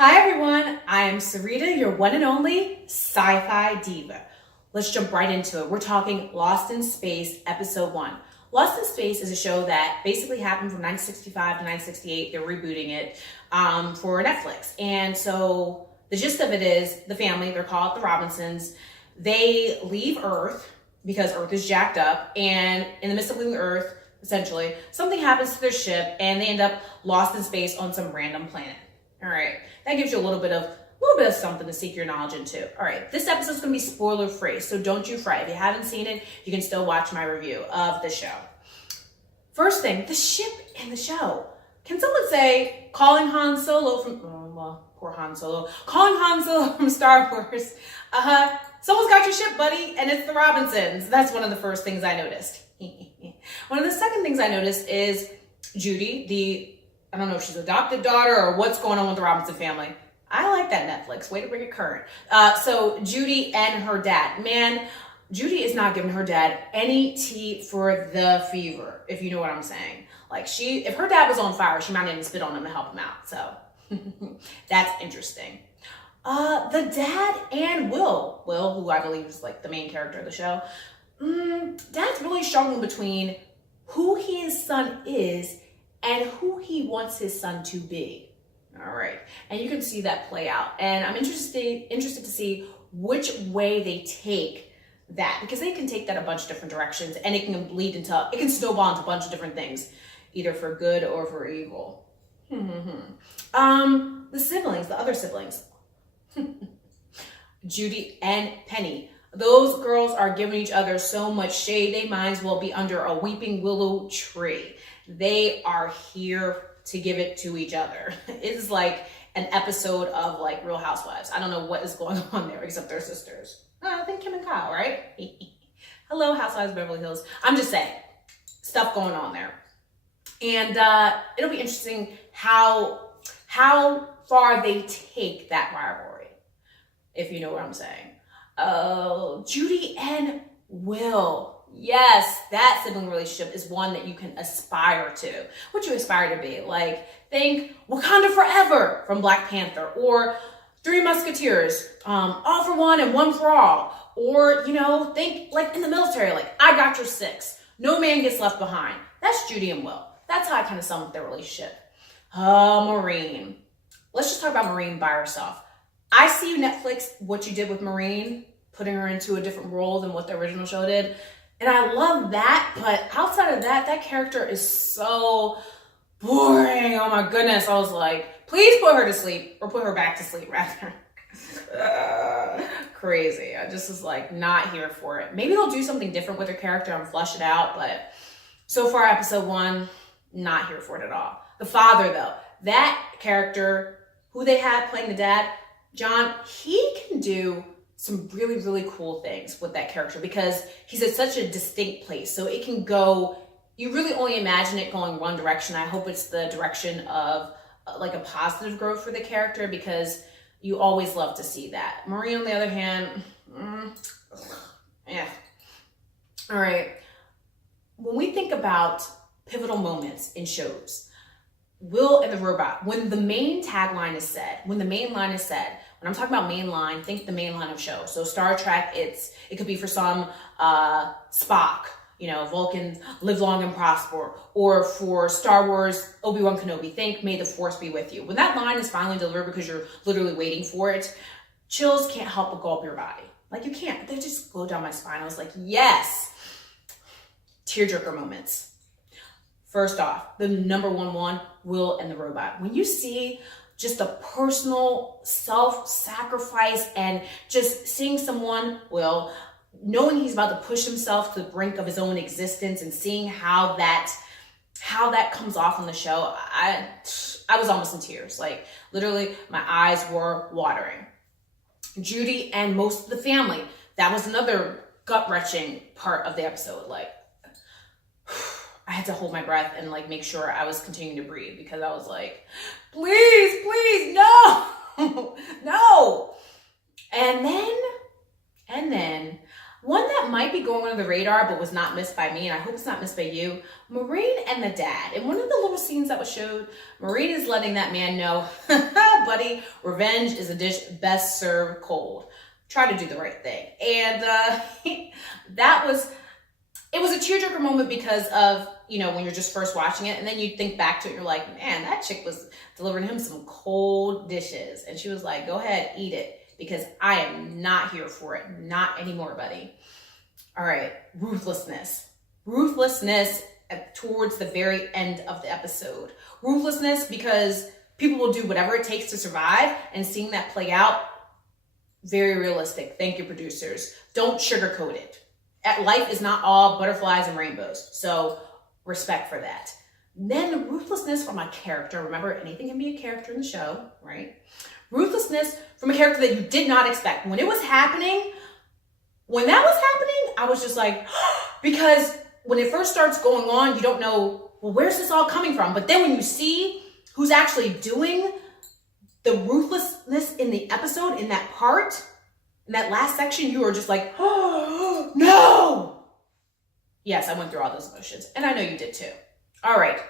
Hi everyone, I am Sarita, your one and only sci-fi diva. Let's jump right into it. We're talking Lost in Space, episode 1. Lost in Space is a show that basically happened from 1965 to 1968. They're rebooting it for Netflix. And so the gist of it is the family, they're called the Robinsons, they leave Earth because Earth is jacked up, and in the midst of leaving Earth, essentially, something happens to their ship and they end up lost in space on some random planet. All right, that gives you a little bit of something to seek your knowledge into. All right, this episode is going to be spoiler free, so don't you fret. If you haven't seen it, you can still watch my review of the show. First thing, the ship in the show. Can someone say calling Han Solo from poor Han Solo, calling Han Solo from Star Wars? Someone's got your ship, buddy, and it's the Robinsons. That's one of the first things I noticed. One of the second things I noticed is Judy, I don't know if she's adopted daughter or what's going on with the Robinson family. I like that Netflix. Way to bring it current. So Judy and her dad. Man, Judy is not giving her dad any tea for the fever, if you know what I'm saying. Like if her dad was on fire, she might even spit on him to help him out. So that's interesting. The dad and Will, who I believe is like the main character of the show, Dad's really struggling between who his son is and who he wants his son to be. All right. And you can see that play out. And I'm interested to see which way they take that, because they can take that a bunch of different directions and it can snowball into a bunch of different things, either for good or for evil. The other siblings, Judy and Penny. Those girls are giving each other so much shade, they might as well be under a weeping willow tree. They are here to give it to each other. It is like an episode of like Real Housewives. I don't know what is going on there except they're sisters. I think Kim and Kyle, right? Hello, Housewives of Beverly Hills. I'm just saying, stuff going on there. And it'll be interesting how far they take that rivalry, if you know what I'm saying. Judy and Will. Yes, that sibling relationship is one that you can aspire to. What you aspire to be. Like, think Wakanda Forever from Black Panther, or Three Musketeers, All for One and One for All. Or, think like in the military, like, I got your six. No man gets left behind. That's Judy and Will. That's how I kind of sum up their relationship. Maureen. Let's just talk about Maureen by herself. I see you, Netflix, what you did with Maureen, putting her into a different role than what the original show did. And I love that, but outside of that, that character is so boring. Oh my goodness. I was like, please put her to sleep, or put her back to sleep rather. Crazy. I just was like, not here for it. Maybe they'll do something different with her character and flush it out, but so far, episode 1, not here for it at all. The father, though, that character, who they had playing the dad, John, he can do some really, really cool things with that character because he's at such a distinct place. So it can go, you really only imagine it going one direction. I hope it's the direction of like a positive growth for the character, because you always love to see that. Marie, on the other hand, yeah. All right. When we think about pivotal moments in shows, Will and the Robot, when the main line is said, when I'm talking about main line, think the main line of shows. So Star Trek, it could be for some Spock, Vulcans live long and prosper. Or for Star Wars, Obi-Wan Kenobi, think may the force be with you. When that line is finally delivered because you're literally waiting for it, chills can't help but go up your body. Like, you can't. They just go down my spine. I was like, yes. Tearjerker moments. First off, the number one, Will and the Robot. When you see just the personal self-sacrifice and just seeing someone, Will, knowing he's about to push himself to the brink of his own existence, and seeing how that comes off on the show, I was almost in tears. Like, literally, my eyes were watering. Judy and most of the family, that was another gut-wrenching part of the episode. Like, I had to hold my breath and like make sure I was continuing to breathe, because I was like, please, no, no. And then one that might be going under the radar but was not missed by me, and I hope it's not missed by you, Maureen and the dad. In one of the little scenes that was showed, Maureen is letting that man know, buddy, buddy. Revenge is a dish best served cold. Try to do the right thing. And it was a tearjerker moment because of, when you're just first watching it, and then you think back to it, you're like, man, that chick was delivering him some cold dishes. And she was like, go ahead, eat it, because I am not here for it. Not anymore, buddy. All right, ruthlessness. Ruthlessness towards the very end of the episode. Ruthlessness because people will do whatever it takes to survive, and seeing that play out, very realistic. Thank you, producers. Don't sugarcoat it. Life is not all butterflies and rainbows. So respect for that. Then the ruthlessness from a character. Remember, anything can be a character in the show, right? Ruthlessness from a character that you did not expect. When that was happening, I was just like, because when it first starts going on, you don't know, well, where's this all coming from? But then when you see who's actually doing the ruthlessness in the episode, in that part, in that last section, you are just like, oh, no. Yes, I went through all those emotions, and I know you did too. All right.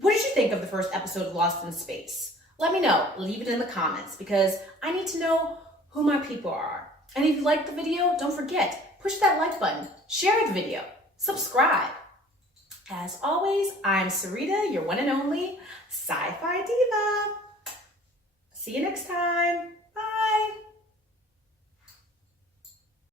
What did you think of the first episode of Lost in Space? Let me know. Leave it in the comments, because I need to know who my people are. And if you liked the video, don't forget, push that like button, share the video, subscribe. As always, I'm Sarita, your one and only Sci-Fi Diva. See you next time. Bye.